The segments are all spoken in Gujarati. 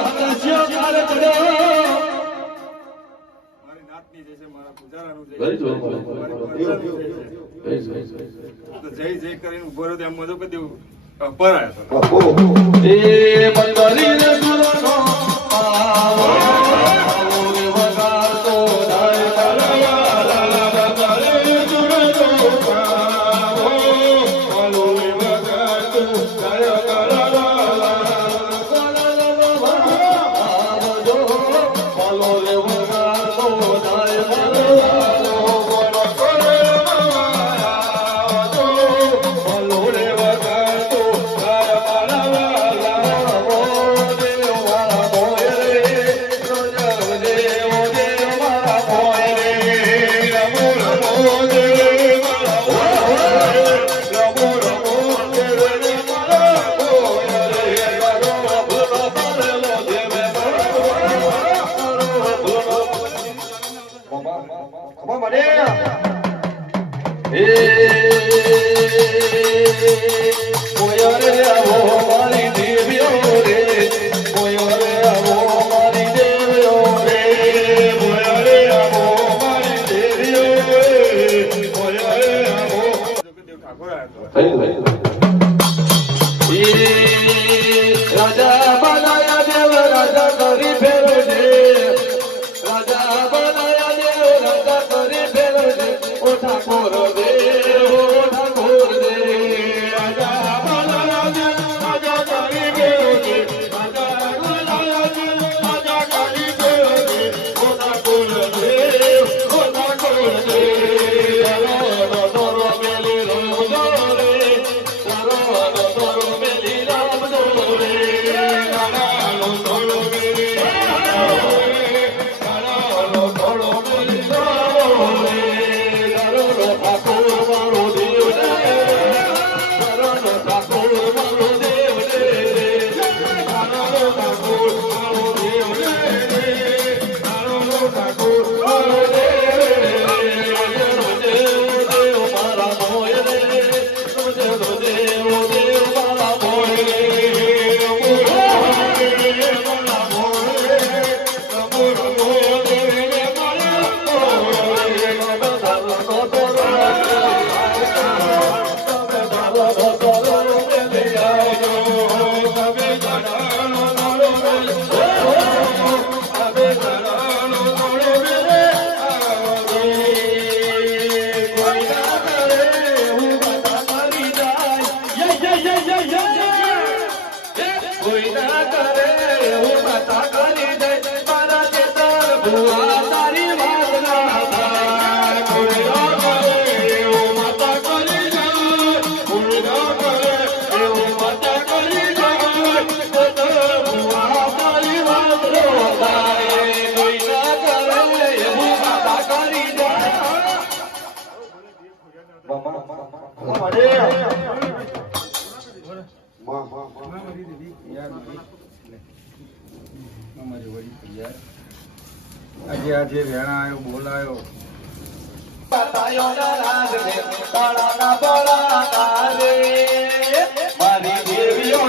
હસ્યો કાર પડ્યો મારી નાતની જે છે મારા પૂજારાનું જે વેરી તો જય જય કરીને ઉભો રહ્યો એમ મજો કરી દેવું પર આવ્યો એ બંદરી રે ગુરનો આવો વગાડતો જાય તરવાલા બંદરી ગુરનો આવો વગાડતો જાય તરવાલા બોલો રે વગાડતો જાય તરવાલા રાજા બનાયા દેવ રાજા કરી ફેરો દે રાજા બનાયા દેવ રાજા કરી ફેરો દે ઓ ઠાકોર દે ઓ ઠાકોર દે રાજા બનાયા દેવ રાજા કરી ફેરો દે રાજા બનાયા દેવ રાજા કરી ફેરો દે ઓ ઠાકોર દે ઓ ઠાકોર દે આજે આજે વેણા આવ્યો બોલાયો મારી દેવીઓ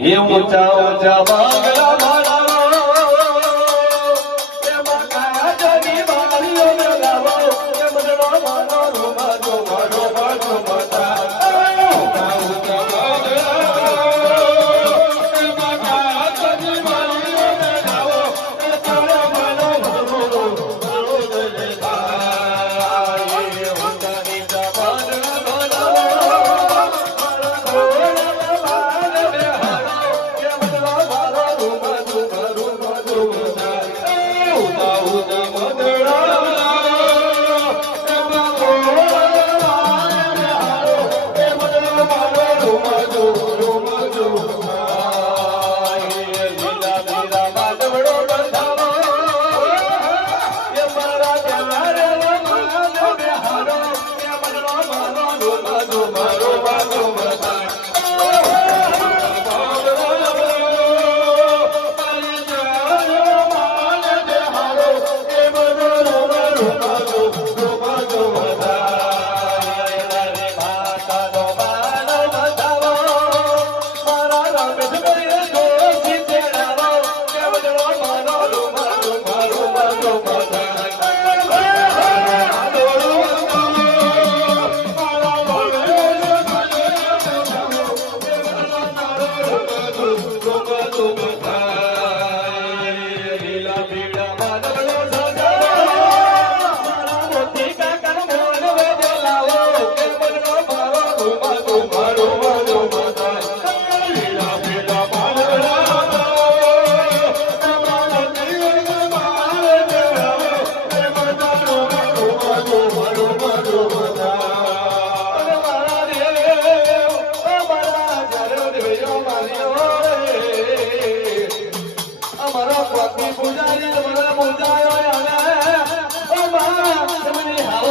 ये ऊंचा ऊंचा बांगला बनाओ ये मकान जगी बारियों में लाओ ये मजमा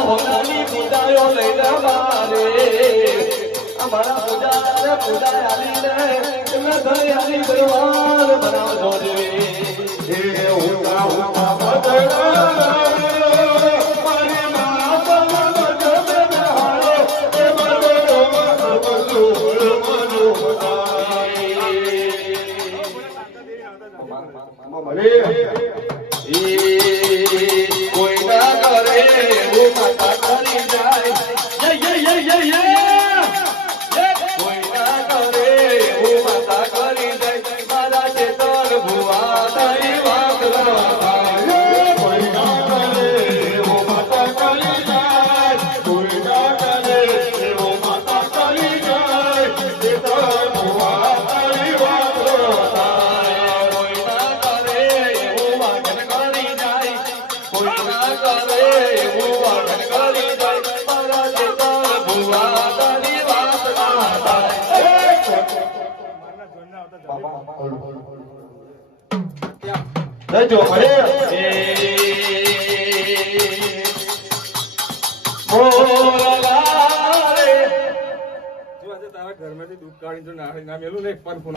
હોનાની પૂજાયો લઈને મારે અમારા પૂજા આલી રે તમે ધરી આલી દરબાર બનાવજો રે હે હોના હોના બદલા મારી માતા જમે બહારો એ બદલો બદલો કોઈ ના કરે એવું માતા કરી જાય કોઈ ના કરે એવું માતા કરી જાય મારા ચેતન ભુવા તારી વાત કોઈ ના કરે એવું માતા કરી જાય કોઈ ના કરે એવું માતા કરી જાય ચેતન ભુવા તારી વાત કોઈ ના કરે એવું વાગન કરી જાય કોઈ ના કરે એવું વાગન કરી જાય મારા ચેતન ભુવા તારી વાત જો મળે તારા ઘરમાંથી દૂધ કાઢી જો ના મેલું ને પર ફોન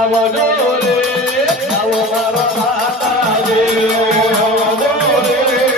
આવજો રે આવો મારા માતા રે આવજો રે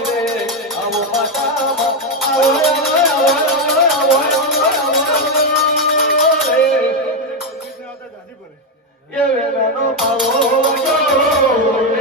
હોય રે આવો માતામાં આવો આવો એ વેલાનો પાવો